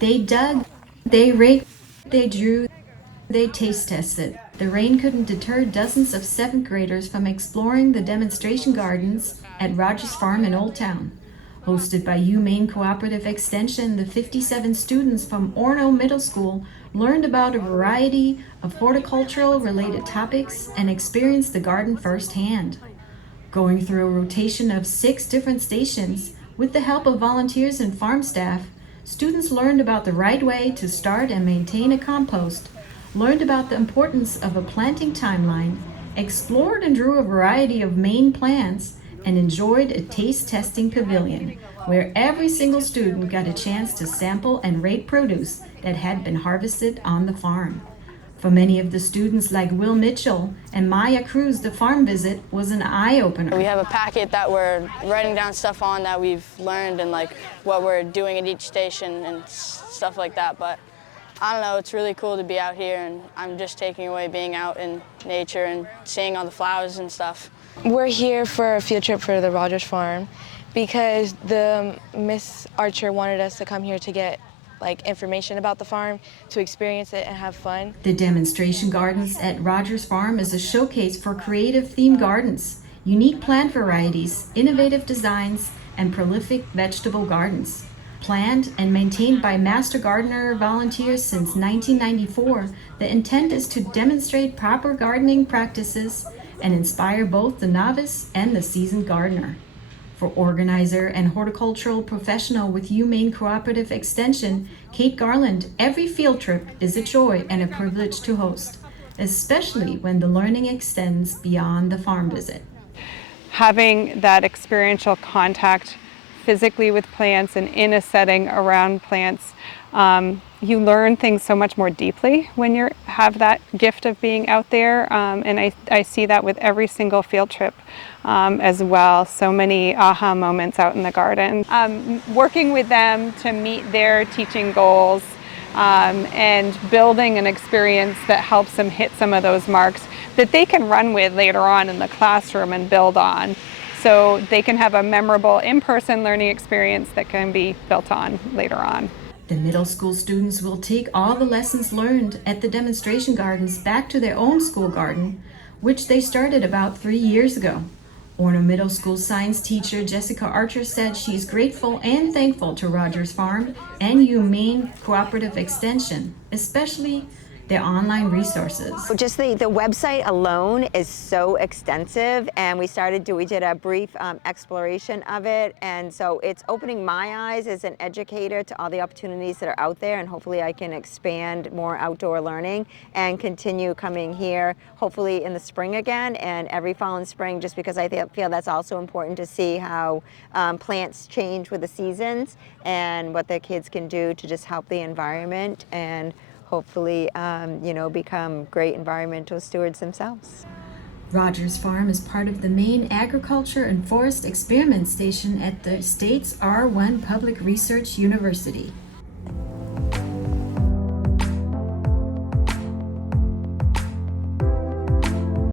They dug, they raked, they drew, they taste tested. The rain couldn't deter dozens of 7th graders from exploring the demonstration gardens at Rogers Farm in Old Town. Hosted by Maine Cooperative Extension, the 57 students from Orono Middle School learned about a variety of horticultural-related topics and experienced the garden firsthand. Going through a rotation of 6 different stations, with the help of volunteers and farm staff, students learned about the right way to start and maintain a compost, learned about the importance of a planting timeline, explored and drew a variety of Maine plants, and enjoyed a taste testing pavilion where every single student got a chance to sample and rate produce that had been harvested on the farm. For many of the students like Will Mitchell and Maya Cruz, the farm visit was an eye-opener. We have a packet that we're writing down stuff on that we've learned and like what we're doing at each station and stuff like that. But I don't know, it's really cool to be out here, and I'm just taking away being out in nature and seeing all the flowers and stuff. We're here for a field trip for the Rogers Farm because the Miss Archer wanted us to come here to get information about the farm, to experience it and have fun. The demonstration gardens at Rogers Farm is a showcase for creative themed gardens, unique plant varieties, innovative designs, and prolific vegetable gardens. Planned and maintained by Master Gardener volunteers since 1994, the intent is to demonstrate proper gardening practices and inspire both the novice and the seasoned gardener. For organizer and horticultural professional with Maine Cooperative Extension, Kate Garland, every field trip is a joy and a privilege to host, especially when the learning extends beyond the farm visit. Having that experiential contact physically with plants and in a setting around plants, you learn things so much more deeply when you have that gift of being out there, and I see that with every single field trip as well. So many aha moments out in the garden. Working with them to meet their teaching goals and building an experience that helps them hit some of those marks that they can run with later on in the classroom and build on, so they can have a memorable in-person learning experience that can be built on later on. The middle school students will take all the lessons learned at the demonstration gardens back to their own school garden, which they started about 3 years ago. Orono Middle School science teacher Jessica Archer said she's grateful and thankful to Rogers Farm and Maine Cooperative Extension, especially their online resources. Just the website alone is so extensive, and we did a brief exploration of it, and so it's opening my eyes as an educator to all the opportunities that are out there, and hopefully I can expand more outdoor learning and continue coming here hopefully in the spring again and every fall and spring, just because I feel that's also important to see how plants change with the seasons and what the kids can do to just help the environment and hopefully, become great environmental stewards themselves. Rogers Farm is part of the Maine Agriculture and Forest Experiment Station at the state's R1 Public Research University.